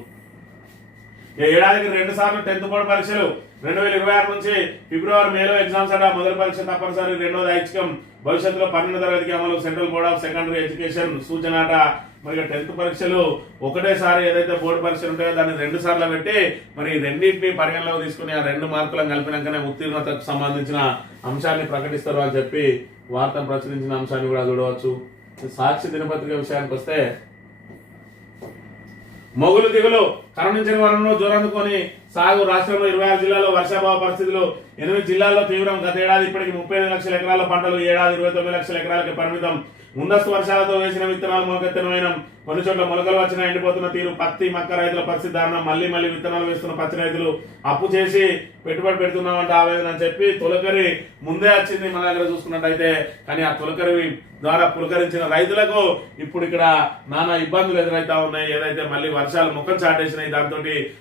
ఏడాదికి 2 సార్లు 10th బోర్డు పరీక్షలు. 2026 నుంచి ఫిబ్రవరి మేలో ఎగ్జామ్స్ అట. మొదటి పరీక్ష తప్పనిసరి, రెండోది ఐచ్ఛికం. భవిష్యత్తులో 12వ తరగతికి అమలు. Central board of secondary education సూచన అట. మరి 10th పరీక్షలు ఒకటేసారి ఏదైతే బోర్డు పరీక్షలు ఉంటాయో దాన్ని 2 సార్లు పెట్టి మరి రెండింటిని పరిగణలోకి తీసుకుని ఆ 2 మార్కులను కలిపినాకనే ఉత్తీర్ణతకు సంబంధించిన అంశాన్ని ప్రకటిస్తారు అని చెప్పి వార్తను ప్రచురించిన అంశాన్ని కూడా చూడవచ్చు. సాక్షి దినపత్రిక విషయానికి వస్తే మొగులు దిగులు, కరుణించిన వరంలో జోరందుకొని సాగు. రాష్ట్రంలో 26 జిల్లాల్లో వర్షాభావ పరిస్థితులు. 8 జిల్లాల్లో తీవ్రం. గత ఏడాది ఇప్పటికి 35 లక్షల ఎకరాల పంటలు, ఏడాది 29 లక్షల ఎకరాలకి పరిమితం. ముందస్తు వర్షాలతో వేసిన విత్తనాలు మొలకెత్తనమైన కొన్ని చోట్ల మొలకలు వచ్చిన ఎండిపోతున్న తీరు, పత్తి మక్క రైతుల పరిస్థితి దారుణం. మళ్ళీ విత్తనాలు వేస్తున్న పత్తి రైతులు అప్పు చేసి పెట్టుబడి పెడుతున్నామంటే ఆవేదన అని చెప్పి తొలకరి ముందే వచ్చింది మన దగ్గర చూసుకున్నట్టయితే. కానీ ఆ తొలకరి ద్వారా పులకరించిన రైతులకు ఇప్పుడు ఇక్కడ నానా ఇబ్బందులు ఎదురైతా ఉన్నాయి. ఏదైతే మళ్ళీ వర్షాలు ముఖం చాటేసినాయి, దాంతో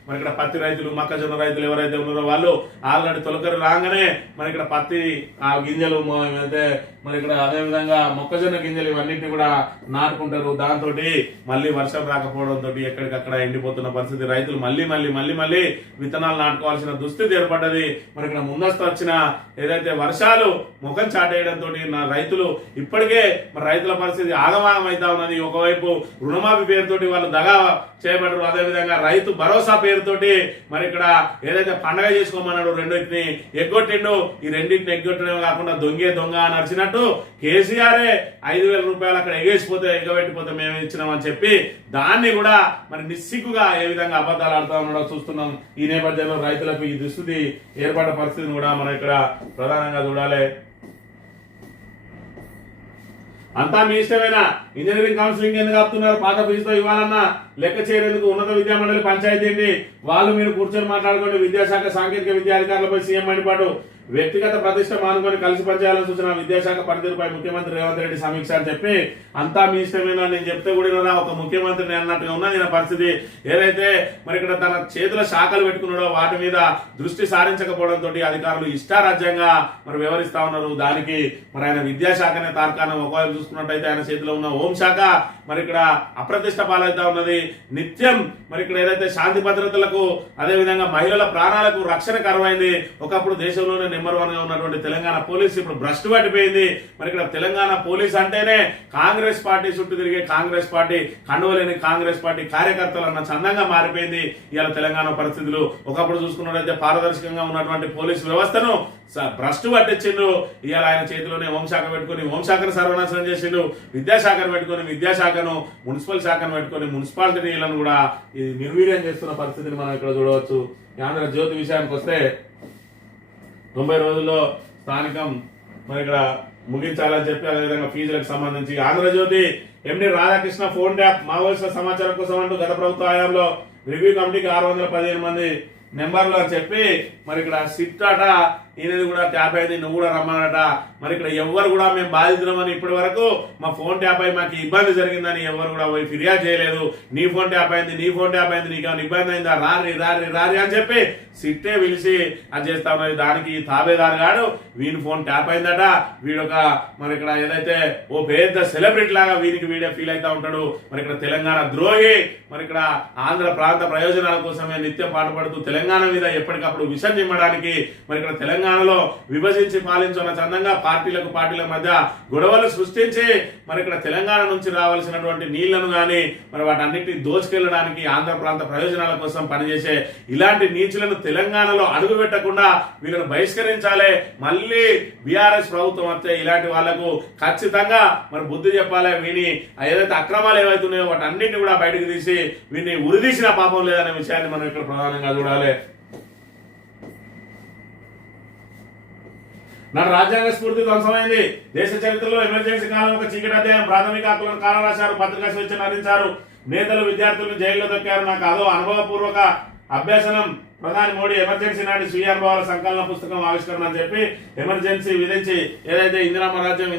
మరి ఇక్కడ పత్తి రైతులు మొక్కజొన్న రైతులు ఎవరైతే ఉన్నారో వాళ్ళు ఆల్రెడీ తొలకరి రాగానే మరి ఇక్కడ పత్తి ఆ గింజలు అయితే మరి ఇక్కడ అదే విధంగా మొక్కజొన్న గింజలు ఇవన్నింటినీ కూడా నాటుకుంటారు. దాంతో మళ్ళీ వర్షం రాకపోవడంతో ఎక్కడికక్కడ ఎండిపోతున్న పరిస్థితి. రైతులు మళ్ళీ విత్తనాలు నాటుకోవాల్సిన దుస్థితి ఏర్పడ్డది. మరి ఇక్కడ ముందస్తు వచ్చిన ఏదైతే వర్షాలు ముఖం చాటేయడంతో నా రైతులు ఇప్పటికే మరి రైతుల పరిస్థితి ఆగమాగం అవుతా ఉన్నది. ఒకవైపు రుణమాఫీ పేరుతోటి వాళ్ళు దగా చేయబడరు, అదేవిధంగా రైతు భరోసా పేరుతోటి మరి ఇక్కడ ఏదైతే పండగ చేసుకోమన్నాడు రెండింటిని ఎగ్గొట్టిండు. ఈ రెండింటిని ఎగ్గొట్టడమే కాకుండా దొంగ అని నడిచినట్టు కేసీఆరే 5,000 రూపాయలు అక్కడ ఎగబెట్టిపోతే మేము ఇచ్చినామని చెప్పి దాన్ని కూడా మరి నిస్సిగ్గుగా ఏ విధంగా అబద్ధాలు ఆడుతా ఉన్నాడో చూస్తున్నాం. ఈ నేపథ్యంలో రైతులకు ఈ దుస్థితి ఏర్పడ్డ పరిస్థితిని కూడా మనం ఇక్కడ ప్రధానంగా చూడాలి. అంతా మీ ఇష్టమేనా? ఇంజనీరింగ్ కౌన్సిలింగ్ ఎందుకు ఆపుతున్నారు? పాత ఫీజుతో ఇవ్వాలన్నా లెక్క చేయడానికి ఉన్నత విద్యామండలి పంచాయతీ ఏంటి? వాళ్ళు మీరు కూర్చొని మాట్లాడుకోండి. విద్యాశాఖ సాంకేతిక విద్యా అధికారులపై సీఎం మండిపాటు. వ్యక్తిగత ప్రతిష్ట మానుకొని కలిసి పనిచేయాలని సూచన. విద్యాశాఖ పనితీరుపై ముఖ్యమంత్రి రేవంత్ రెడ్డి సమీక్ష అని చెప్పి అంతా మీ ఇష్టమేనా నేను చెప్తే కూడా ఒక ముఖ్యమంత్రిని అన్నట్టుగా ఉన్నది నా పరిస్థితి. ఏదైతే మరి ఇక్కడ తన చేతుల శాఖలు పెట్టుకున్నాడో వాటి మీద దృష్టి సారించకపోవడంతో అధికారులు ఇష్టారాజ్యంగా మరి వ్యవహరిస్తా ఉన్నారు. దానికి మరి ఆయన విద్యాశాఖనే తార్కాణం. ఒకవైపు చూసుకున్నట్టయితే ఆయన చేతిలో ఉన్న హోంశాఖ మరి ఇక్కడ అప్రతిష్ట పాలవుతా ఉన్నది. నిత్యం మరి ఇక్కడ ఏదైతే శాంతి భద్రతలకు అదేవిధంగా మహిళల ప్రాణాలకు రక్షణ కరువైంది. ఒకప్పుడు దేశంలోనే నెంబర్ 1 గా ఉన్నటువంటి తెలంగాణ పోలీస్ ఇప్పుడు భ్రష్టు పట్టిపోయింది. మరి ఇక్కడ తెలంగాణ పోలీస్ అంటేనే కాంగ్రెస్ పార్టీ చుట్టూ తిరిగే కాంగ్రెస్ పార్టీ కండువలేని కాంగ్రెస్ పార్టీ కార్యకర్తలు అన్న చందంగా మారిపోయింది ఇవాళ తెలంగాణ పరిస్థితులు. ఒకప్పుడు చూసుకున్నట్లయితే పారదర్శకంగా ఉన్నటువంటి పోలీసు వ్యవస్థను భ్రష్టు పట్టించిండు. ఇవాళ ఆయన చేతిలోనే హోంశాఖ పెట్టుకుని హోంశాఖను సర్వనాశనం చేసిండు, విద్యాశాఖను పెట్టుకుని విద్యాశాఖను, మున్సిపల్ శాఖను పెట్టుకుని మున్సిపాలిటీలను కూడా నిర్వీర్యం చేస్తున్న పరిస్థితిని మనం ఇక్కడ చూడవచ్చు. ఆంధ్రజ్యోతి విషయానికి వస్తే 90 రోజుల్లో స్థానికం మరి ఇక్కడ ముగించాలని చెప్పి అదేవిధంగా ఫీజులకు సంబంధించి ఆంధ్రజ్యోతి ఎండి రాధాకృష్ణ ఫోన్ ట్యాప్ మావోయిస్టుల సమాచారం కోసం అంటూ గత ప్రభుత్వ హయాంలో రివ్యూ కమిటీకి 615 మంది నెంబర్లు అని చెప్పి మరి ఇక్కడ సిట్ అట ఈయనది కూడా ట్యాప్ అయింది, నువ్వు కూడా రమ్మనట. మరి ఇక్కడ ఎవరు కూడా మేము బాధితున్నామని ఇప్పటి వరకు మా ఫోన్ ట్యాప్ అయి మాకు ఇబ్బంది జరిగిందని ఎవరు కూడా పోయి ఫిర్యాదు చేయలేదు. నీ ఫోన్ ట్యాప్ అయింది, నీ ఫోన్ ట్యాప్ అయింది, నీకు ఏమైనా ఇబ్బంది అయిందా, రారి అని చెప్పి సిట్టే పిలిచి అది చేస్తా ఉన్నది. దానికి తాబేదారు గాడు వీని ఫోన్ ట్యాప్ అయిందట, వీడొక మరి ఇక్కడ ఏదైతే ఓ పెద్ద సెలబ్రిటీ లాగా వీడే ఫీల్ అవుతా ఉంటాడు. మరి ఇక్కడ తెలంగాణ ద్రోహి, మరి ఇక్కడ ఆంధ్ర ప్రాంత ప్రయోజనాల కోసమే నిత్యం పాటుపడుతూ తెలంగాణ మీద ఎప్పటికప్పుడు విషం నిమ్మడానికి మరి ఇక్కడ తెలంగాణలో విభజించి పాలించున్న చందంగా పార్టీల మధ్య గొడవలు సృష్టించి మరి ఇక్కడ తెలంగాణ నుంచి రావాల్సినటువంటి నీళ్లను గాని మరి వాటన్నిటిని దోచుకెళ్లడానికి ఆంధ్ర ప్రాంత ప్రయోజనాల కోసం పనిచేసే ఇలాంటి నీచులను తెలంగాణలో అడుగు పెట్టకుండా వీళ్ళను బహిష్కరించాలి. మళ్ళీ బీఆర్ఎస్ ప్రభుత్వం వస్తే ఇలాంటి వాళ్లకు ఖచ్చితంగా మరి బుద్ధి చెప్పాలి. వీని ఏదైతే అక్రమాలు ఏవైతున్నాయో వాటన్నిటిని కూడా బయటకు తీసి వీడిని ఉరిదీసిన పాపం లేదనే విషయాన్ని మనం ఇక్కడ ప్రధానంగా చూడాలి. నాడు రాజ్యాంగ స్ఫూర్తి ధ్వంసమైంది. దేశ చరిత్రలో ఎమర్జెన్సీ కాలం ఒక చీకటి అధ్యాయం. ప్రాథమిక హక్కులను కాలం రాశారు, పత్రికా స్వేచ్ఛను అందించారు, నేతలు విద్యార్థులను జైల్లో దొక్కారు. నాకు అదో అనుభవపూర్వక అభ్యసనం. ప్రధాని మోడీ ఎమర్జెన్సీ నాటి స్వీయ అనుభవాల సంకలన పుస్తకం ఆవిష్కరణ అని చెప్పి ఎమర్జెన్సీ విధించి ఏదైతే ఇందిరమ్మ రాజ్యం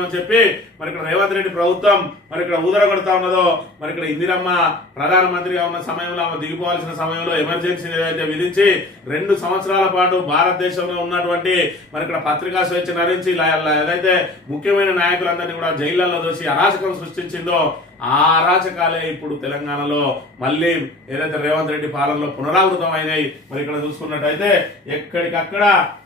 అని చెప్పి మరి ఇక్కడ రేవంత్ రెడ్డి ప్రభుత్వం మరి ఇక్కడ ఊదరగొడతా ఉన్నదో మరి ఇక్కడ ఇందిరమ్మ ప్రధానమంత్రిగా ఉన్న సమయంలో ఆమె దిగిపోవాల్సిన సమయంలో ఎమర్జెన్సీ ఏదైతే విధించి 2 సంవత్సరాల పాటు భారతదేశంలో ఉన్నటువంటి మరి ఇక్కడ పత్రికా స్వేచ్ఛ నరించి ఏదైతే ముఖ్యమైన నాయకులందరినీ కూడా జైళ్లలో దోసి అరాచకం సృష్టించిందో ఆ అరాచకాలే ఇప్పుడు తెలంగాణలో మళ్ళీ ఏదైతే రేవంత్ రెడ్డి పాలనలో పునరావృతం అయినాయి. మరి ఇక్కడ చూసుకున్నట్టయితే ఎక్కడికక్కడ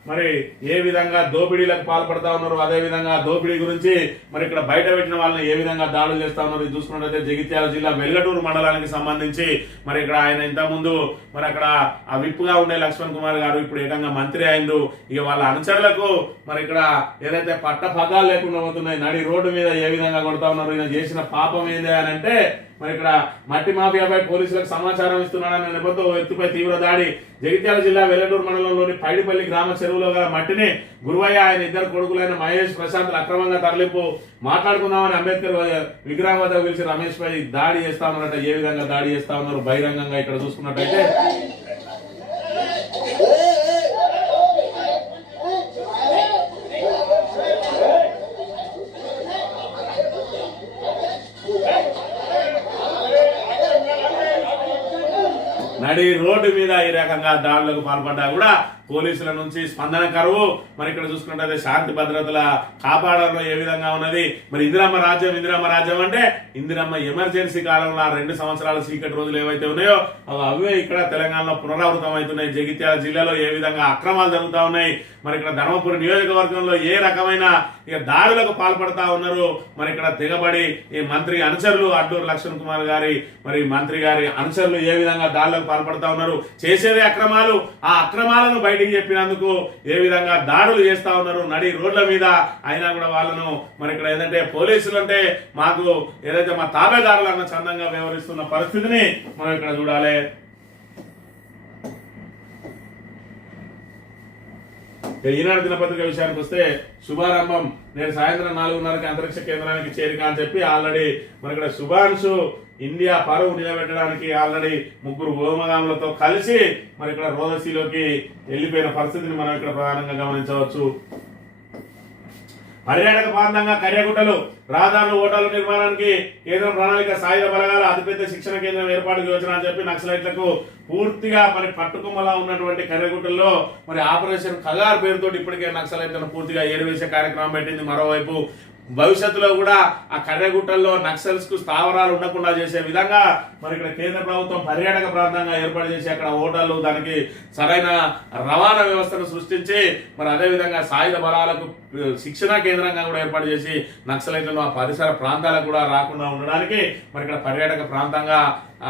మరి ఏ విధంగా దోపిడీలకు పాల్పడతా ఉన్నారు, అదే విధంగా దోపిడీ గురించి మరి ఇక్కడ బయట పెట్టిన వాళ్ళని ఏ విధంగా దాడులు చేస్తా ఉన్నారు చూసుకున్నట్టయితే జగిత్యాల జిల్లా వెల్గటూరు మండలానికి సంబంధించి మరి ఇక్కడ ఆయన ఇంతకుముందు మరి అక్కడ ఆ విప్పుగా ఉండే లక్ష్మణ్ కుమార్ గారు ఇప్పుడు ఏకంగా మంత్రి అయిండు. ఇక వాళ్ళ అనుచరులకు మరి ఇక్కడ ఏదైతే పట్ట పదాలు లేకుండా పోతున్నాయి, నడి రోడ్డు మీద ఏ విధంగా కొడతా ఉన్నారు, ఈయన చేసిన పాపం ఏంటి అని అంటే మరి ఇక్కడ మట్టి మాఫియాపై పోలీసులకు సమాచారం ఇస్తున్నాడన్న నేపథ్యంలో వ్యక్తిపై తీవ్ర దాడి. జగిత్యాల జిల్లా వెల్లడూరు మండలంలోని పైడిపల్లి గ్రామ చెరువులో గల మట్టిని గురువయ్య ఆయన ఇద్దరు కొడుకులైన మహేష్ ప్రశాంత్ అక్రమంగా తరలింపు మాట్లాడుకుందామని అంబేద్కర్ విగ్రహం వద్ద పిలిచి రమేష్ పై దాడి చేస్తా ఉన్నారట. ఏ విధంగా దాడి చేస్తా ఉన్నారు బహిరంగంగా ఇక్కడ చూసుకున్నట్టయితే నడి రోడ్డు మీద ఈ రకంగా దాడులకు పాల్పడ్డా కూడా పోలీసుల నుంచి స్పందన కరువు. మరి ఇక్కడ చూసుకుంటే శాంతి భద్రతల కాపాడంలో ఏ విధంగా ఉన్నది. మరి ఇందిరమ్మ రాజ్యం అంటే ఇందిరమ్మ ఎమర్జెన్సీ కాలంలో 2 సంవత్సరాల చీకటి రోజులు ఏవైతే ఉన్నాయో అవే ఇక్కడ తెలంగాణలో పునరావృతం అవుతున్నాయి. జగిత్యాల జిల్లాలో ఏ విధంగా అక్రమాలు జరుగుతా ఉన్నాయి. మరి ఇక్కడ ధర్మపురి నియోజకవర్గంలో ఏ రకమైన దాడులకు పాల్పడతా ఉన్నారు. మరి ఇక్కడ తెగబడి ఈ మంత్రి అనుచరులు అడ్డూరు లక్ష్మణ్ కుమార్ గారి మరి మంత్రి గారి అనుచరులు ఏ విధంగా దాడులకు పాల్పడతా ఉన్నారు. చేసేదే అక్రమాలు. ఆ అక్రమాలను బయటికి చెప్పినందుకు ఏ విధంగా దాడులు చేస్తా ఉన్నారు నడి రోడ్ల మీద. అయినా కూడా వాళ్ళను మరి ఇక్కడ ఏదంటే పోలీసులు అంటే మాకు ఏదైతే మా తాబేదారులు అన్న చందంగా వ్యవహరిస్తున్న పరిస్థితిని మనం ఇక్కడ చూడాలి. ఈనాడు దినపత్రిక విషయానికి వస్తే శుభారంభం నేడు సాయంత్రం 4:30కి అంతరిక్ష కేంద్రానికి చేరిక అని చెప్పి ఆల్రెడీ మరి ఇక్కడ శుభాంశు ఇండియా పరువు నిలబెట్టడానికి ఆల్రెడీ 3 వ్యోమగాములతో కలిసి మరి ఇక్కడ రోదసీలోకి వెళ్లిపోయిన పరిస్థితిని మనం ఇక్కడ ప్రధానంగా గమనించవచ్చు. పర్యాటక ప్రాంతంగా కర్యాగుట్టలు రహదారులు ఓటాల నిర్మాణానికి కేంద్ర ప్రణాళిక సాయుధ బలగాల అతిపెద్ద శిక్షణ కేంద్రం ఏర్పాటు యోచన అని చెప్పి నక్సలైట్లకు పూర్తిగా మరి పట్టుకుమలా ఉన్నటువంటి కర్యాగుట్టల్లో మరి ఆపరేషన్ కగార్ పేరుతో ఇప్పటికే నక్సలైట్లను పూర్తిగా ఏరివేసే కార్యక్రమం పెట్టింది. మరోవైపు భవిష్యత్తులో కూడా ఆ కర్యాగుట్టల్లో నక్సల్స్ కు స్థావరాలు ఉండకుండా చేసే విధంగా మరి ఇక్కడ కేంద్ర ప్రభుత్వం పర్యాటక ప్రాంతంగా ఏర్పాటు చేసి అక్కడ హోటళ్లు దానికి సరైన రవాణా వ్యవస్థను సృష్టించి మరి అదేవిధంగా సాయుధ బలాలకు శిక్షణ కేంద్రంగా కూడా ఏర్పాటు చేసి నక్సలైట్లను ఆ పరిసర ప్రాంతాలకు కూడా రాకుండా ఉండడానికి మరి ఇక్కడ పర్యాటక ప్రాంతంగా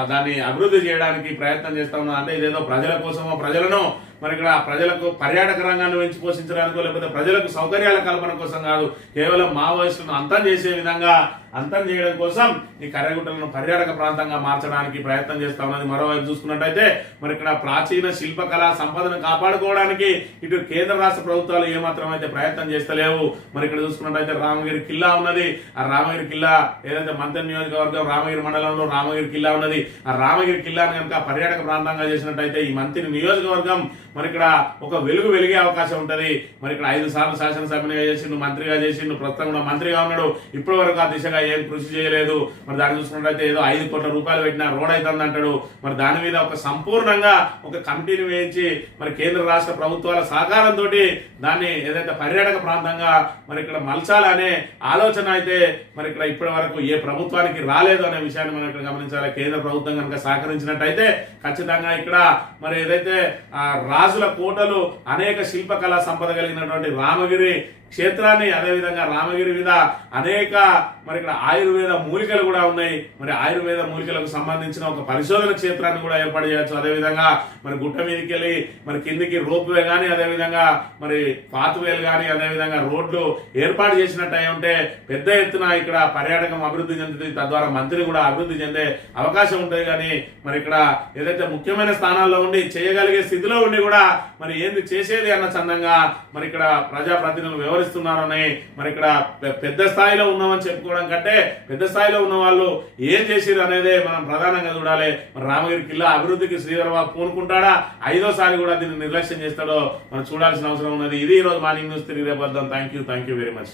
దాన్ని అభివృద్ధి చేయడానికి ప్రయత్నం చేస్తా ఉన్నా. అంటే ఇదేదో ప్రజల కోసమో ప్రజలను మరి ఇక్కడ ప్రజలకు పర్యాటక రంగాన్ని పెంచి పోషించడానికో లేకపోతే ప్రజలకు సౌకర్యాల కల్పన కోసం కాదు, కేవలం మావోయిస్టులను అంతం చేసే విధంగా అంతం చేయడం కోసం ఈ కర్యాగుట్టలను పర్యాటక ప్రాంతంగా మార్చడానికి ప్రయత్నం చేస్తా ఉన్నది. మరోవైపు చూసుకున్నట్టయితే మరి ఇక్కడ ప్రాచీన శిల్పకళా సంపదను కాపాడుకోవడానికి ఇటు కేంద్ర రాష్ట్ర ప్రభుత్వాలు ఏమాత్రం అయితే ప్రయత్నం చేస్తలేవు. మరి ఇక్కడ చూసుకున్నట్టయితే రామగిరి కిల్లా ఉన్నది. ఆ రామగిరి కిల్లా ఏదైతే మంత్రి నియోజకవర్గం రామగిరి మండలంలో రామగిరి కిల్లా ఉన్నది. ఆ రామగిరి కిల్లాను కనుక పర్యాటక ప్రాంతంగా చేసినట్టయితే ఈ మంత్రి నియోజకవర్గం మరి ఇక్కడ ఒక వెలిగే అవకాశం ఉంటది. మరి ఇక్కడ 5 సార్లు శాసనసభ్యునిగా చేసిండు, మంత్రిగా చేసిండు, ప్రస్తుతం కూడా మంత్రిగా ఉన్నాడు. ఇప్పటి వరకు ఆ దిశగా ఏం కృషి చేయలేదు. మరి దాన్ని చూసుకున్నట్టయితే ఏదో 5 కోట్ల రూపాయలు పెట్టినా రోడ్ అవుతుంది అంటాడు. మరి దాని మీద ఒక సంపూర్ణంగా ఒక కమిటీని వేయించి మరి కేంద్ర రాష్ట్ర ప్రభుత్వాల సహకారంతో దాన్ని ఏదైతే పర్యాటక ప్రాంతంగా మరి ఇక్కడ మలచాలనే ఆలోచన అయితే మరి ఇక్కడ ఇప్పటి వరకు ఏ ప్రభుత్వానికి రాలేదు అనే విషయాన్ని మనం ఇక్కడ గమనించాలి. కేంద్ర ప్రభుత్వం కనుక సహకరించినట్టయితే ఖచ్చితంగా ఇక్కడ మరి ఏదైతే రాజుల కోటలు అనేక శిల్పకళా సంపద కలిగినటువంటి రామగిరి క్షేత్రాన్ని అదేవిధంగా రామగిరి మీద అనేక మరి ఇక్కడ ఆయుర్వేద మూలికలు కూడా ఉన్నాయి. మరి ఆయుర్వేద మూలికలకు సంబంధించిన ఒక పరిశోధన క్షేత్రాన్ని కూడా ఏర్పాటు చేయొచ్చు. అదేవిధంగా మరి గుట్ట మీదకి వెళ్ళి మరి కిందికి రోప్వే కానీ అదేవిధంగా మరి పాత్వేలు కానీ అదేవిధంగా రోడ్లు ఏర్పాటు చేసినట్టు అయి ఉంటే పెద్ద ఎత్తున ఇక్కడ పర్యాటకం అభివృద్ధి చెందుతుంది. తద్వారా మంత్రి కూడా అభివృద్ధి చెందే అవకాశం ఉంటుంది. కానీ మరి ఇక్కడ ఏదైతే ముఖ్యమైన స్థానాల్లో ఉండి చేయగలిగే స్థితిలో ఉండి కూడా మరి ఏంది చేసేది అన్న చందంగా మరి ఇక్కడ ప్రజాప్రతినిధులు వ్యవహరిస్తున్నారని మరి ఇక్కడ పెద్ద స్థాయిలో ఉన్నామని చెప్పుకోవడం కంటే పెద్ద స్థాయిలో ఉన్న వాళ్ళు ఏం చేసిరు అనేదే మనం ప్రధానంగా చూడాలి. మరి రామగిరి కిల్లా అభివృద్ధికి శ్రీధరబాబు పూనుకుంటాడా, 5వ సారి కూడా దీన్ని నిర్లక్ష్యం చేస్తాడో మనం చూడాల్సిన అవసరం ఉన్నది. ఇది ఈ రోజు మార్నింగ్ న్యూస్. తిరిగి రేపు వద్దాం. Thank you very much.